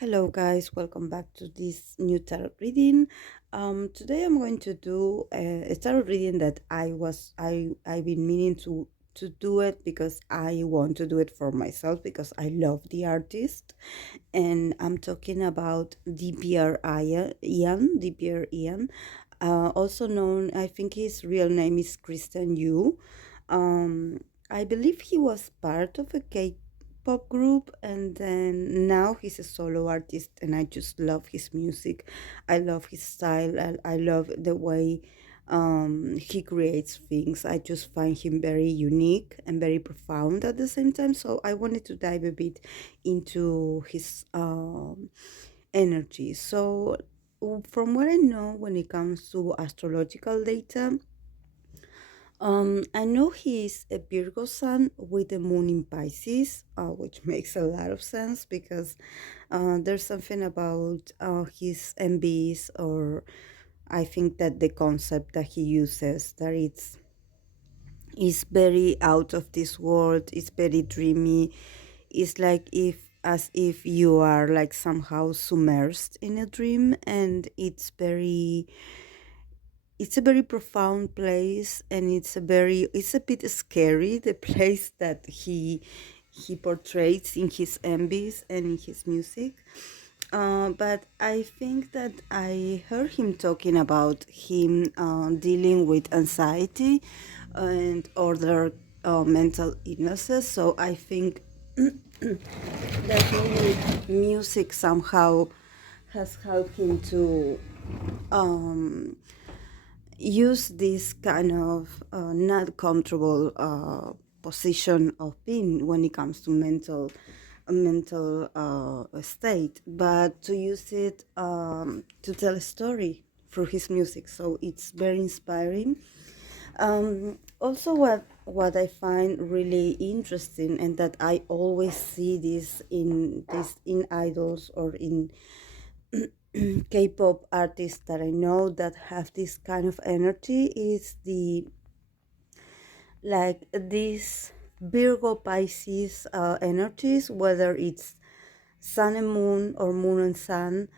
Hello guys, welcome back to this new tarot reading. Today I'm going to do a tarot reading that I've been meaning to do it because I want to do it for myself because I love the artist, and I'm talking about DPR Ian, also known. I think his real name is Christian Yu. Um, I believe he was part of a K-pop group, and then now he's a solo artist, and I just love his music. I love his style. I love the way he creates things. I just find him very unique and very profound at the same time. So I wanted to dive a bit into his energy. So, from what I know, when it comes to astrological data, I know he's a Virgo sun with the moon in Pisces, which makes a lot of sense because there's something about his MBs, or I think that the concept that he uses, that it's is very out of this world. It's very dreamy. It's like if as if you are like somehow submerged in a dream, and it's a very profound place, and it's a bit scary, the place that he portrays in his MVs and in his music. But I think that I heard him talking about him dealing with anxiety and other mental illnesses. So I think that maybe music somehow has helped him to use this kind of not comfortable position of being when it comes to mental state, but to use it to tell a story through his music. So it's very inspiring. Also, what I find really interesting, and that I always see this in idols or in K-pop artists that I know that have this kind of energy, is the like these Virgo Pisces energies, whether it's sun and moon or moon and sun.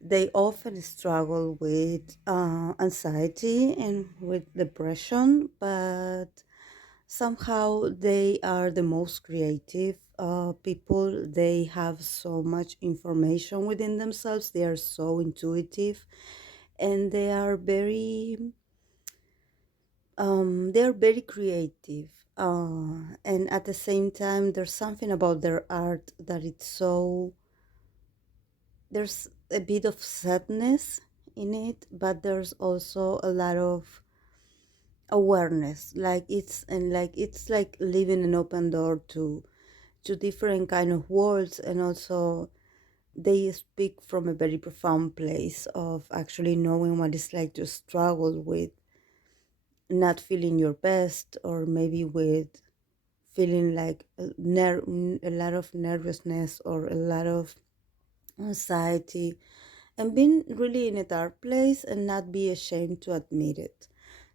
They often struggle with anxiety and with depression, but somehow they are the most creative people. They have so much information within themselves. They are so intuitive, and they are very creative. And at the same time, there's something about their art that it's so there's a bit of sadness in it, but there's also a lot of awareness. Like like leaving an open door to different kind of worlds, and also they speak from a very profound place of actually knowing what it's like to struggle with not feeling your best, or maybe with feeling like a lot of nervousness or a lot of anxiety, and being really in a dark place and not be ashamed to admit it.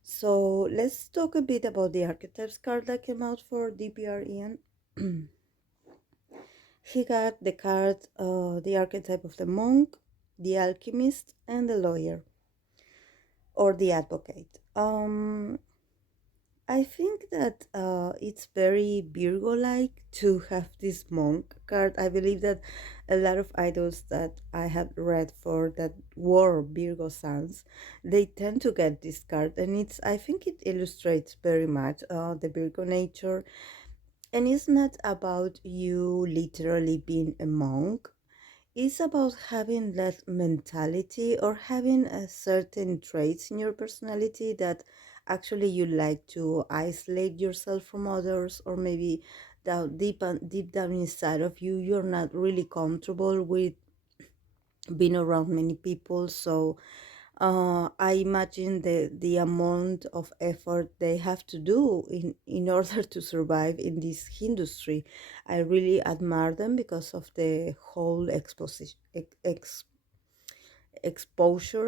So let's talk a bit about the archetypes card that came out for DPR Ian. He got the card, the archetype of the monk, the alchemist, and the lawyer, or the advocate. I think that it's very Virgo like to have this monk card. I believe that a lot of idols that I have read for that were Virgo suns, they tend to get this card, and I think it illustrates very much the Virgo nature. And it's not about you literally being a monk, it's about having that mentality, or having a certain traits in your personality that actually you like to isolate yourself from others, or maybe that deep down inside of you, you're not really comfortable with being around many people. So I imagine the amount of effort they have to do in order to survive in this industry. I really admire them because of the whole exposure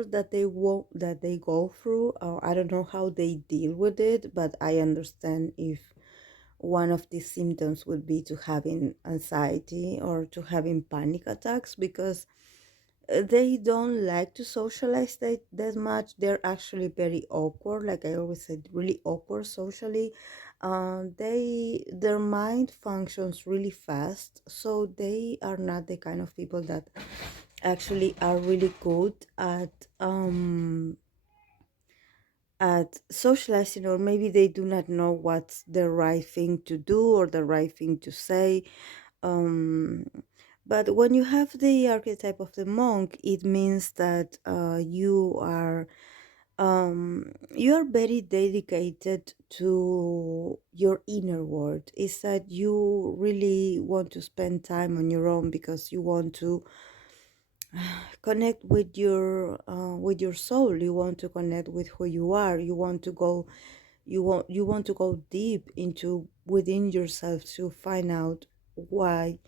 that they go through. I don't know how they deal with it, but I understand if one of the symptoms would be to having anxiety or to having panic attacks, because they don't like to socialize that much. They're actually very awkward, like I always said, really awkward socially. Their mind functions really fast, so they are not the kind of people that actually are really good at socializing, or maybe they do not know what's the right thing to do or the right thing to say. um, but when you have the archetype of the monk, it means that you are very dedicated to your inner world. Is that you really want to spend time on your own because you want to connect with your soul. You want to connect with who you are. You want to go deep into within yourself to find out why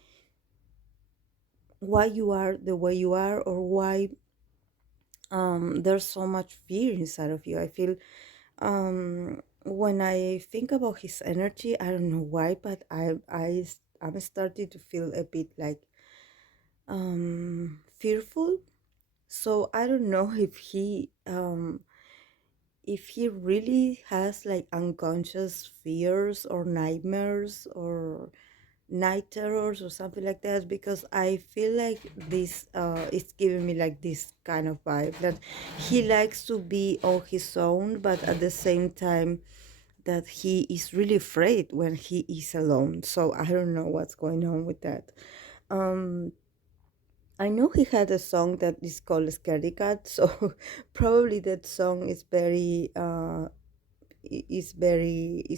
you are the way you are, or why there's so much fear inside of you. I feel when I think about his energy, I don't know why, but I'm starting to feel a bit like fearful. So I don't know if he really has like unconscious fears or nightmares or night terrors or something like that, because I feel like this it's giving me like this kind of vibe that he likes to be on his own, but at the same time that he is really afraid when he is alone. So I don't know what's going on with that. um I know he had a song that is called Scaredy Cat, so probably that song is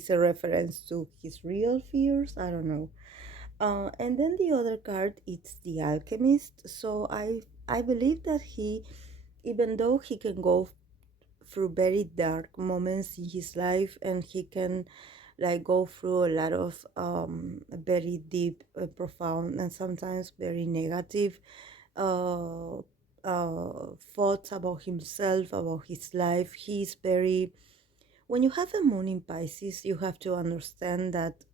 a reference to his real fears. I don't know. And then the other card, it's the Alchemist. So I believe that even though he can go through very dark moments in his life, and he can like go through a lot of very deep, profound, and sometimes very negative uh, thoughts about himself, about his life. He's very, when you have a moon in Pisces, you have to understand that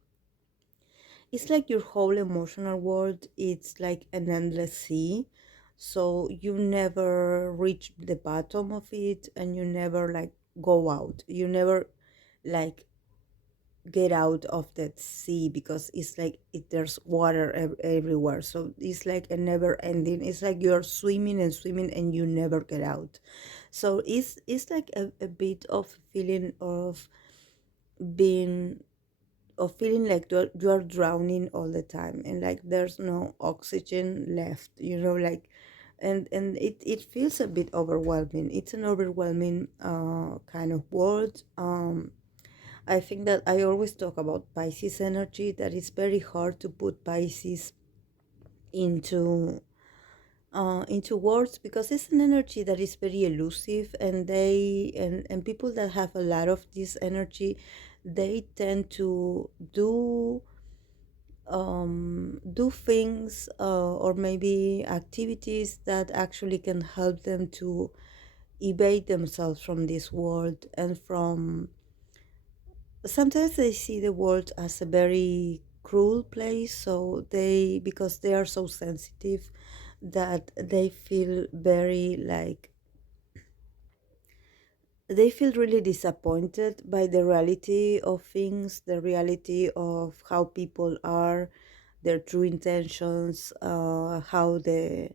it's like your whole emotional world, it's like an endless sea. So you never reach the bottom of it, and you never like go out. You never like get out of that sea, because it's like there's water everywhere. So it's like a never ending. It's like you're swimming and swimming and you never get out. So it's like a bit of feeling being of feeling like you're drowning all the time, and like there's no oxygen left, like, and it feels a bit overwhelming. It's an overwhelming kind of world. I think that I always talk about Pisces energy, that it's very hard to put Pisces into words, because it's an energy that is very elusive, and and people that have a lot of this energy, they tend to do things, or maybe activities that actually can help them to evade themselves from this world, and from sometimes they see the world as a very cruel place. So because they are so sensitive, that they feel really disappointed by the reality of things, the reality of how people are, their true intentions, how the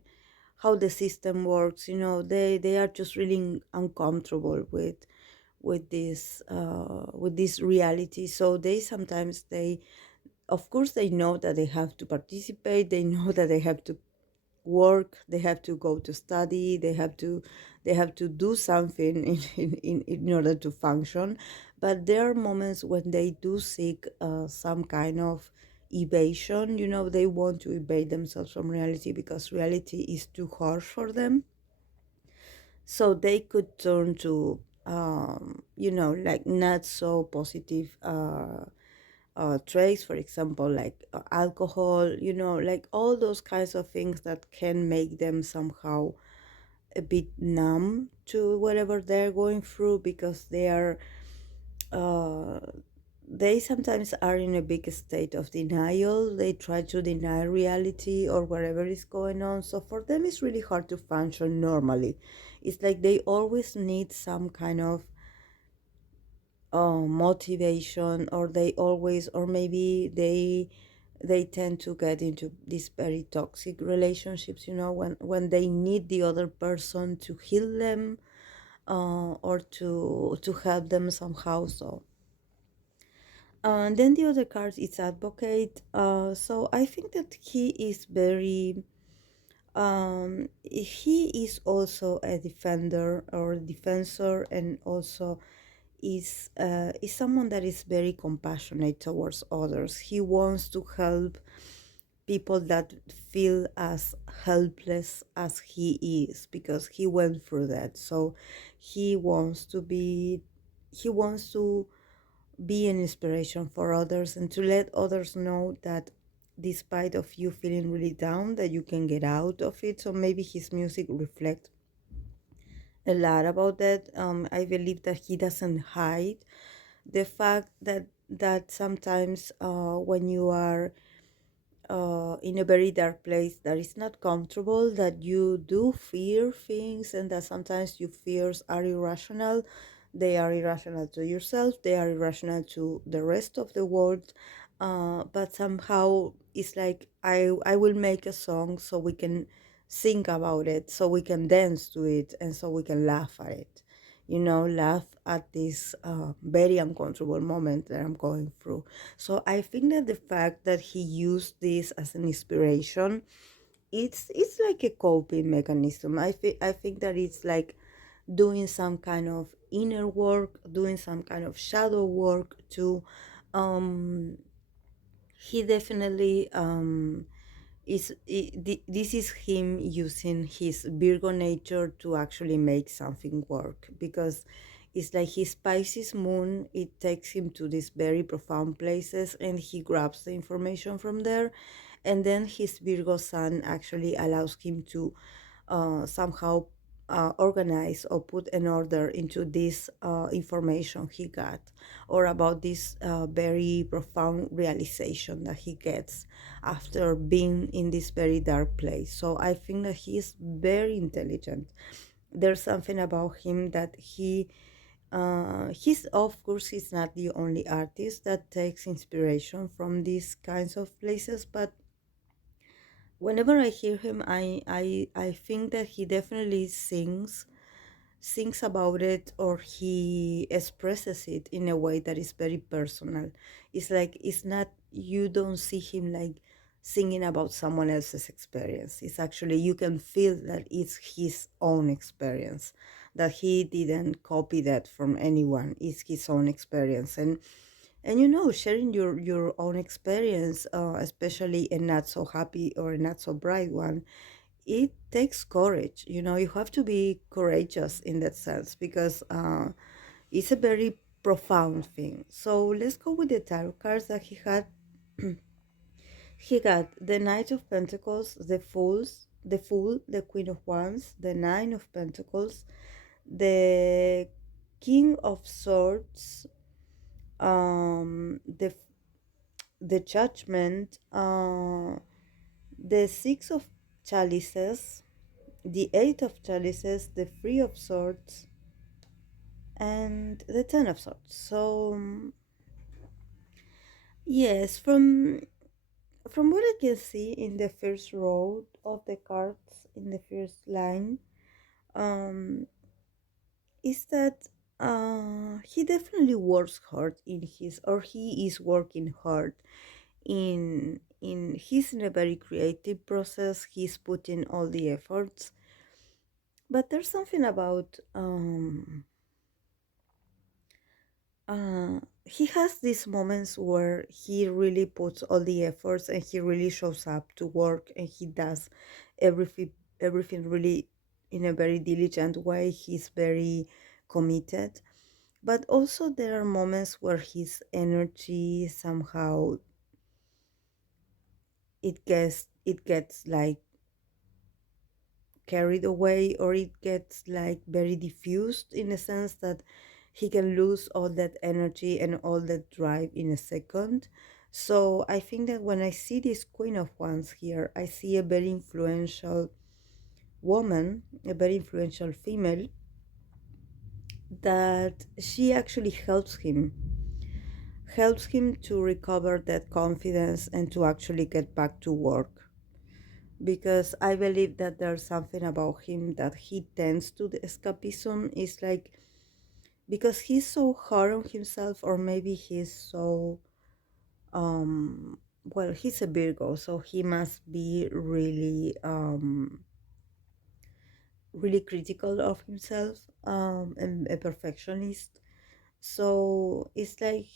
system works. They are just really uncomfortable with this reality. So they of course they know that they have to participate. They know that they have to work, they have to go to study, they have to do something in order to function. But there are moments when they do seek some kind of evasion. They want to evade themselves from reality because reality is too harsh for them. So they could turn to like not so positive traits, for example, like alcohol, like all those kinds of things that can make them somehow a bit numb to whatever they're going through, because uh, they sometimes are in a big state of denial. They try to deny reality or whatever is going on. So for them, it's really hard to function normally. It's like they always need some kind of motivation, or they always, or maybe they tend to get into these very toxic relationships. When they need the other person to heal them, or to help them somehow. So and then the other card is advocate. So I think that he is very, he is also a defender or defensor, and also is someone that is very compassionate towards others. He wants to help people that feel as helpless as he is, because he went through that. So he wants to be, he wants to be an inspiration for others, and to let others know that despite of you feeling really down, that you can get out of it. So maybe his music reflects a lot about that. I believe that he doesn't hide the fact that sometimes when you are in a very dark place that is not comfortable, that you do fear things, and that sometimes your fears are irrational. They are irrational to yourself, they are irrational to the rest of the world. But somehow it's like, I will make a song so we can sing about it, so we can dance to it, and so we can laugh at it. Laugh at this very uncomfortable moment that I'm going through. So I think that the fact that he used this as an inspiration, it's like a coping mechanism. I think that it's like doing some kind of inner work, doing some kind of shadow work to um he definitely this is him using his Virgo nature to actually make something work, because it's like his Pisces moon, it takes him to these very profound places, and he grabs the information from there. And then his Virgo sun actually allows him to somehow organize or put an order into this information he got, or about this very profound realization that he gets after being in this very dark place. So I think that he is very intelligent. There's something about him that he's, of course, he's not the only artist that takes inspiration from these kinds of places, but whenever I hear him, I think that he definitely sings about it, or he expresses it in a way that is very personal. It's like, it's not, you don't see him like singing about someone else's experience. It's actually, you can feel that it's his own experience, that he didn't copy that from anyone. It's his own experience. And sharing your own experience, especially a not so happy or a not so bright one, it takes courage. You have to be courageous in that sense, because it's a very profound thing. So let's go with the tarot cards that he had. He got the Knight of Pentacles, the Fool, the Queen of Wands, the Nine of Pentacles, the King of Swords, the Judgment, the Six of Chalices, the Eight of Chalices, the Three of Swords, and the Ten of Swords. So yes, from what I can see in the first row of the cards, in the first line, um, is that he definitely works hard in his, or he is working hard in he's in a very creative process. He's putting all the efforts, but there's something about he has these moments where he really puts all the efforts, and he really shows up to work, and he does everything really in a very diligent way. He's very committed. But also there are moments where his energy somehow, it gets like carried away, or it gets like very diffused, in a sense that he can lose all that energy and all that drive in a second. So I think that when I see this Queen of Wands here, I see a very influential woman, a very influential female, that she actually helps him to recover that confidence and to actually get back to work. Because I believe that there's something about him that he tends to the escapism. Is like because he's so hard on himself, or maybe he's so well, he's a Virgo, so he must be really critical of himself, and a perfectionist. So it's like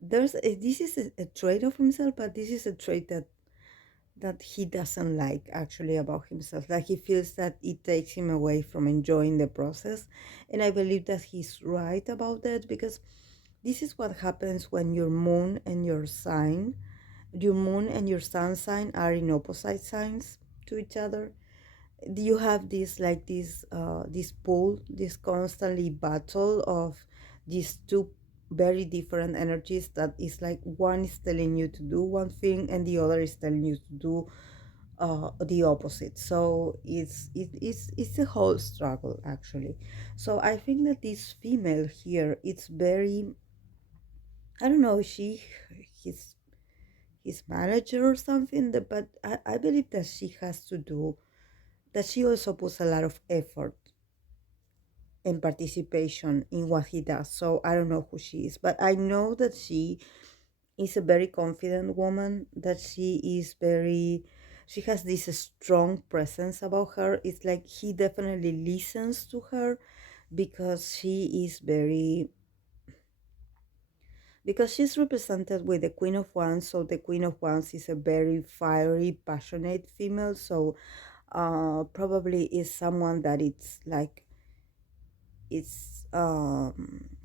this is a trait of himself, but this is a trait that he doesn't like actually about himself. Like he feels that it takes him away from enjoying the process. And I believe that he's right about that, because this is what happens when your moon and your sun sign are in opposite signs to each other. You have this pull, this constantly battle of these two very different energies, that is like one is telling you to do one thing and the other is telling you to do the opposite. So it's a whole struggle actually. So I think that this female here, it's very, I don't know, his his manager or something, but I believe that she has to do that. She also puts a lot of effort and participation in what he does. So I don't know who she is, but I know that she is a very confident woman, that she has this strong presence about her. It's like he definitely listens to her, because because she's represented with the Queen of Wands. So the Queen of Wands is a very fiery, passionate female. So probably is someone that it's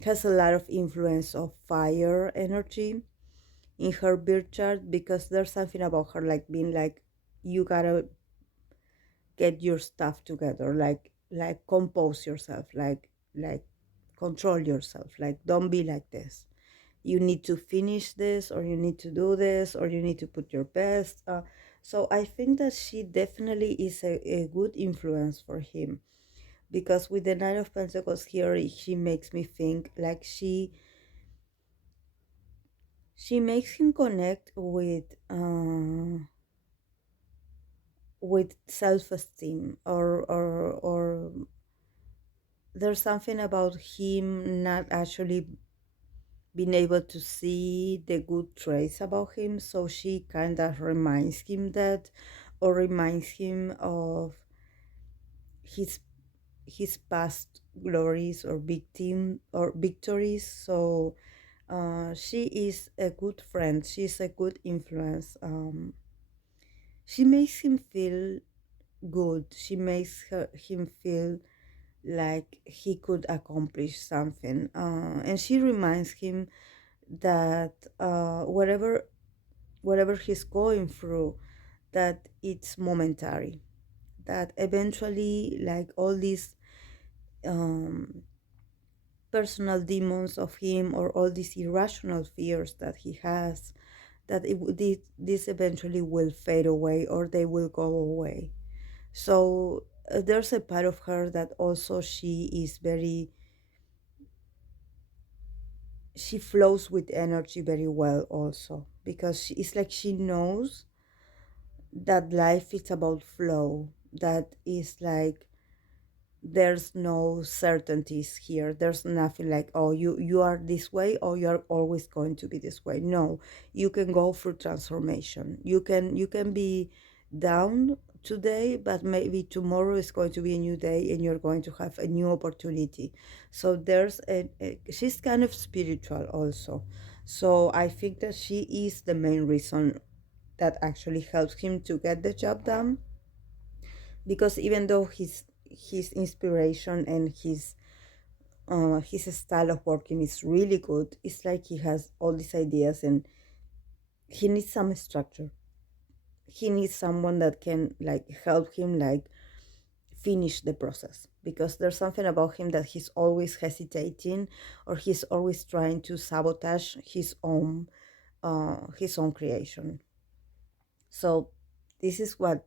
has a lot of influence of fire energy in her birth chart, because there's something about her like being like, you gotta get your stuff together, like compose yourself, like control yourself, like don't be like this, you need to finish this, or you need to do this, or you need to put your best. So I think that she definitely is a good influence for him, because with the Nine of Pentacles here, she makes me think like she makes him connect with self-esteem, or there's something about him not actually being able to see the good traits about him, so she kind of reminds him that, or reminds him of his his past glories or victories. So she is a good friend, she's a good influence. She makes him feel good, she makes him feel like he could accomplish something, and she reminds him that whatever he's going through, that it's momentary, that eventually, like all these um, personal demons of him, or all these irrational fears that he has, that this eventually will fade away, or they will go away. So there's a part of her that also she flows with energy very well also, because it's like she knows that life is about flow, that is like there's no certainties here, there's nothing like, oh, you are this way, or you're always going to be this way. No, you can go through transformation, you can be down today, but maybe tomorrow is going to be a new day and you're going to have a new opportunity. So she's kind of spiritual also. So I think that she is the main reason that actually helps him to get the job done, because even though his inspiration and his style of working is really good, it's like he has all these ideas and he needs some structure. He needs someone that can like help him like finish the process, because there's something about him that he's always hesitating, or he's always trying to sabotage his own creation. So this is what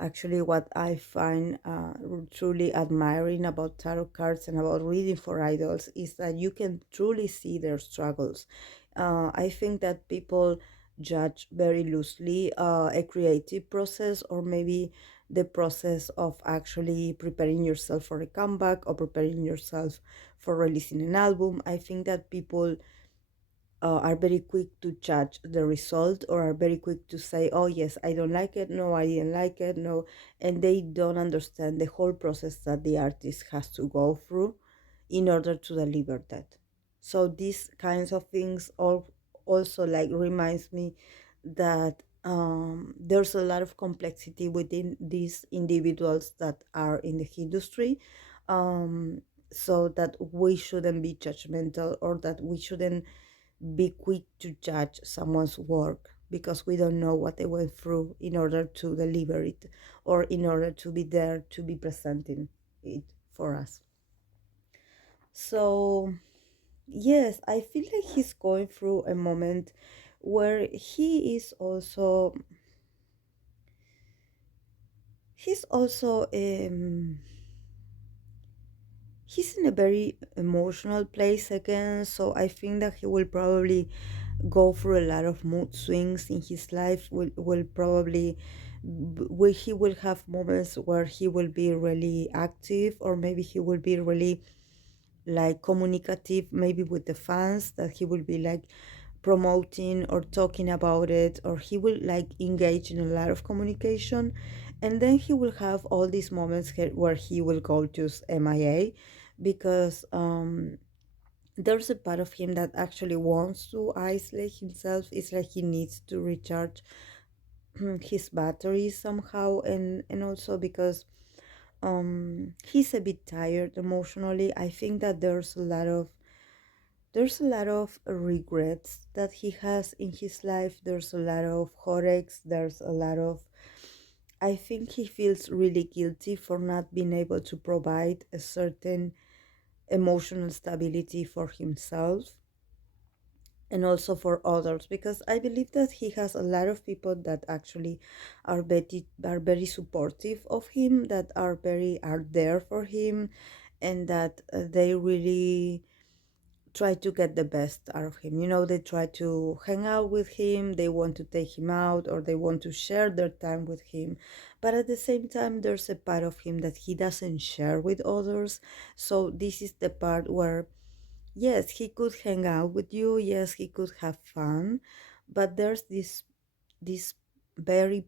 actually what I find truly admiring about tarot cards and about reading for idols, is that you can truly see their struggles. I think that people judge very loosely a creative process, or maybe the process of actually preparing yourself for a comeback, or preparing yourself for releasing an album. I think that people are very quick to judge the result, or are very quick to say, oh yes, I don't like it, no, I didn't like it, no. And they don't understand the whole process that the artist has to go through in order to deliver that. So these kinds of things all also like reminds me that there's a lot of complexity within these individuals that are in the industry. um, so that we shouldn't be judgmental, or that we shouldn't be quick to judge someone's work, because we don't know what they went through in order to deliver it, or in order to be there to be presenting it for us. So yes, I feel like he's going through a moment where he's also he's in a very emotional place again. So I think that he will probably go through a lot of mood swings in his life. Will probably will he will have moments where he will be really active, or maybe he will be really like communicative, maybe with the fans, that he will be like promoting or talking about it, or he will like engage in a lot of communication. And then he will have all these moments where he will go just MIA, because there's a part of him that actually wants to isolate himself. It's like he needs to recharge his batteries somehow. And also because he's a bit tired emotionally. I think that there's a lot of regrets that he has in his life. There's a lot of heartaches. There's a lot of, I think he feels really guilty for not being able to provide a certain emotional stability for himself and also for others, because I believe that he has a lot of people that actually are very supportive of him, that are there for him, and that they really try to get the best out of him. They try to hang out with him, they want to take him out, or they want to share their time with him. But at the same time, there's a part of him that he doesn't share with others. So this is the part where, yes, he could hang out with you, yes, he could have fun, but there's this very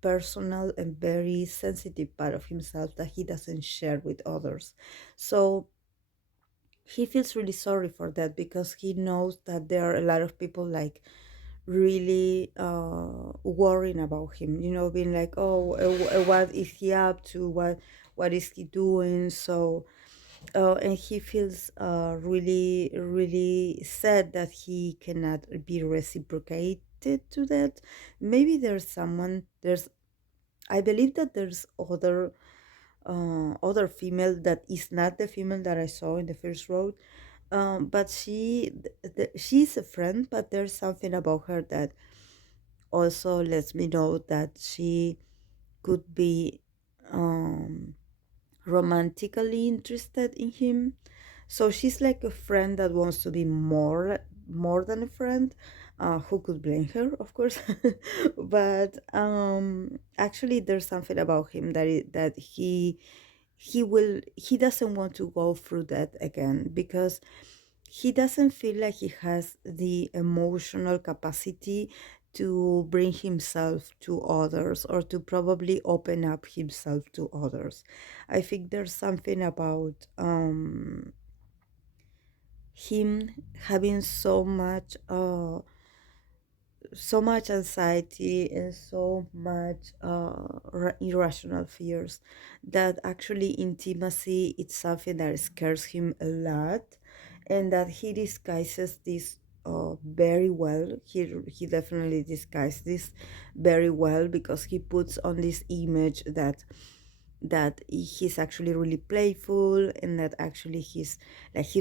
personal and very sensitive part of himself that he doesn't share with others. So he feels really sorry for that, because he knows that there are a lot of people like really worrying about him, being like, oh, what is he up to, what is he doing. So and he feels really really sad that he cannot be reciprocated to that. Maybe there's I believe that there's other female that is not the female that I saw in the first row. But she's a friend, but there's something about her that also lets me know that she could be um, romantically interested in him. So she's like a friend that wants to be more than a friend. Who could blame her, of course? But actually, there's something about him that he doesn't want to go through that again, because he doesn't feel like he has the emotional capacity to bring himself to others, or to probably open up himself to others. I think there's something about him having so much anxiety and so much irrational fears, that actually intimacy it's something that scares him a lot, and that he disguises this very well. He definitely disguises this very well, because he puts on this image that that he's actually really playful, and that actually he's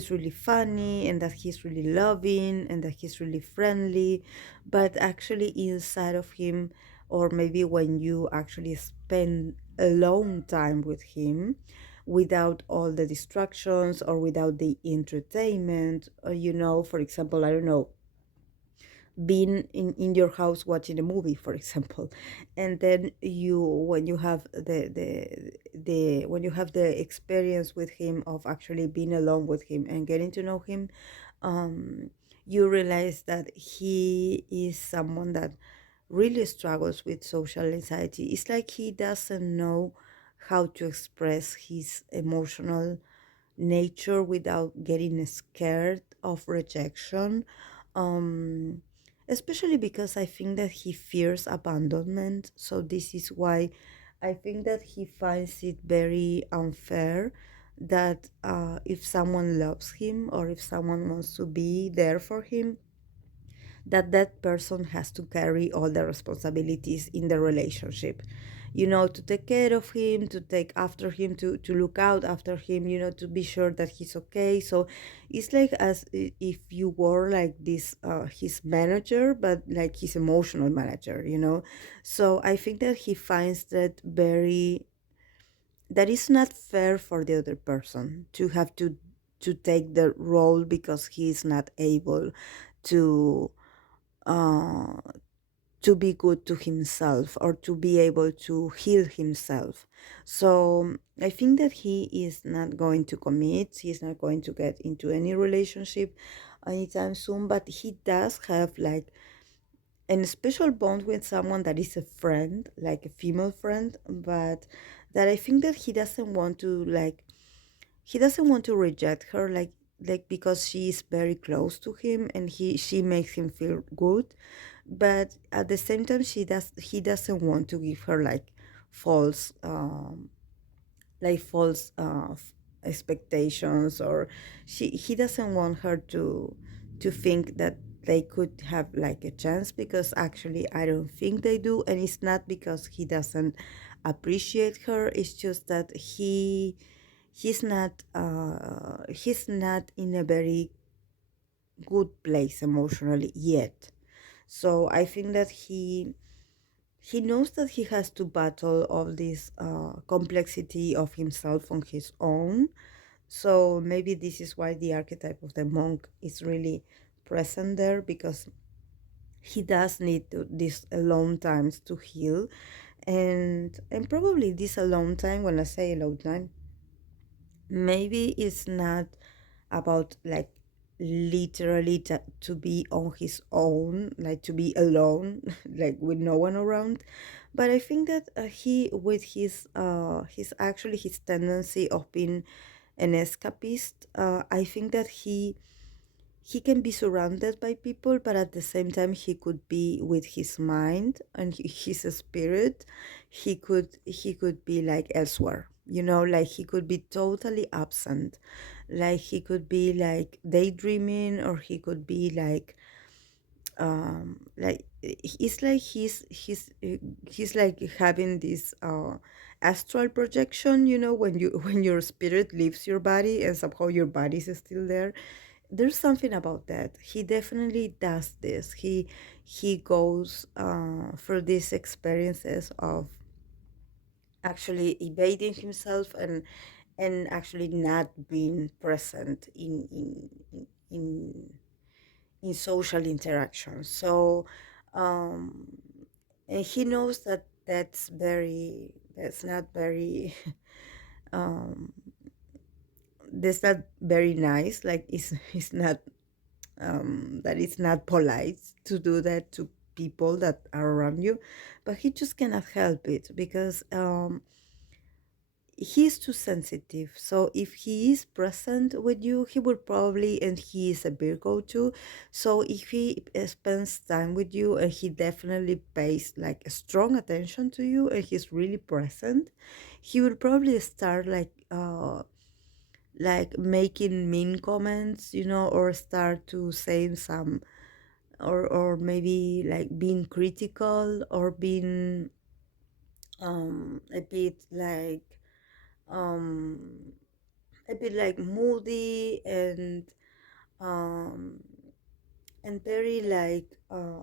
really funny, and that he's really loving, and that he's really friendly. But actually inside of him, or maybe when you actually spend alone time with him without all the distractions or without the entertainment, for example, I don't know, being in your house watching a movie, for example, and then when you have the when you have the experience with him of actually being alone with him and getting to know him, um, you realize that he is someone that really struggles with social anxiety. It's like he doesn't know how to express his emotional nature without getting scared of rejection. Um, Especially because I think that he fears abandonment. So this is why I think that he finds it very unfair that if someone loves him or if someone wants to be there for him, that that person has to carry all the responsibilities in the relationship, to take care of him, to take after him, to look out after him, to be sure that he's okay. So it's like as if you were like this his manager, but like his emotional manager. So I think that he finds that is not fair for the other person to have to take the role because he is not able to uh, to be good to himself or to be able to heal himself. So I think that he is not going to commit, he's not going to get into any relationship anytime soon, but he does have like a special bond with someone that is a friend, like a female friend, but that I think that he doesn't want to reject her, like because she is very close to him and she makes him feel good, but at the same time he doesn't want to give her false expectations, or he doesn't want her to think that they could have like a chance, because actually I don't think they do. And it's not because he doesn't appreciate her, it's just that he's not in a very good place emotionally yet. So I think that he knows that he has to battle all this complexity of himself on his own. So maybe this is why the archetype of the monk is really present there, because he does need these alone times to heal. And probably this alone time, when I say alone time, maybe it's not about like literally to be on his own, like to be alone, like with no one around. But I think that he with his actually his tendency of being an escapist, I think that he can be surrounded by people, but at the same time he could be with his mind and his spirit. He could be like elsewhere, like he could be totally absent, like he could be like daydreaming, or he could be like it's like he's like having this astral projection, when you when your spirit leaves your body and somehow your body is still there. There's something about that. He definitely does this. He goes for these experiences of actually evading himself and actually not being present in in social interactions. So um and he knows that that's not very um that's not very nice, like it's not that it's not polite to do that to people that are around you, but he just cannot help it because he's too sensitive. So if he is present with you, he would probably, and he is a Virgo too. So if he spends time with you and he definitely pays like a strong attention to you and he's really present, he will probably start like making mean comments, or start to saying some, or maybe like being critical or being a bit like um a bit like moody um and very like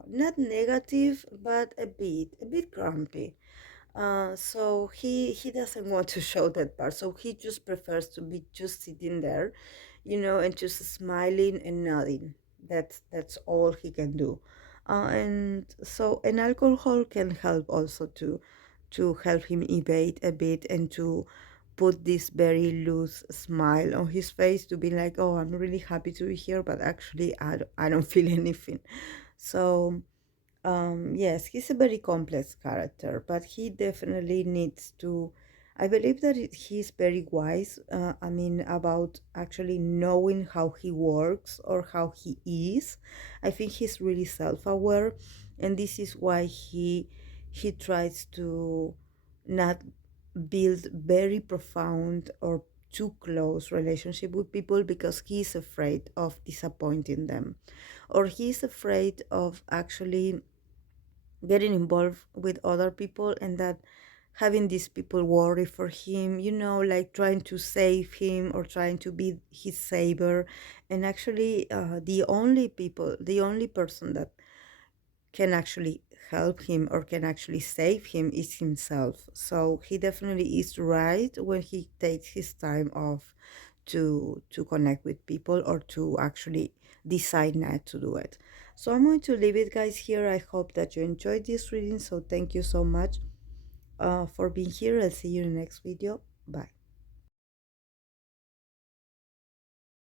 not negative but a bit grumpy. So he doesn't want to show that part. So he just prefers to be just sitting there, and just smiling and nodding. That's all he can do. And so an alcohol can help also to help him evade a bit and to put this very loose smile on his face to be like, oh, I'm really happy to be here, but actually I don't feel anything. So yes, he's a very complex character, but he definitely needs to. I believe that he's very wise. I mean, about actually knowing how he works or how he is. I think he's really self-aware, and this is why he tries to not build very profound or too close relationship with people because he's afraid of disappointing them, or he's afraid of actually getting involved with other people, and that having these people worry for him, like trying to save him or trying to be his savior. And actually, the only person that can actually help him or can actually save him is himself. So he definitely is right when he takes his time off to connect with people or to actually decide not to do it. So I'm going to leave it, guys, here. I hope that you enjoyed this reading. So thank you so much for being here. I'll see you in the next video. Bye.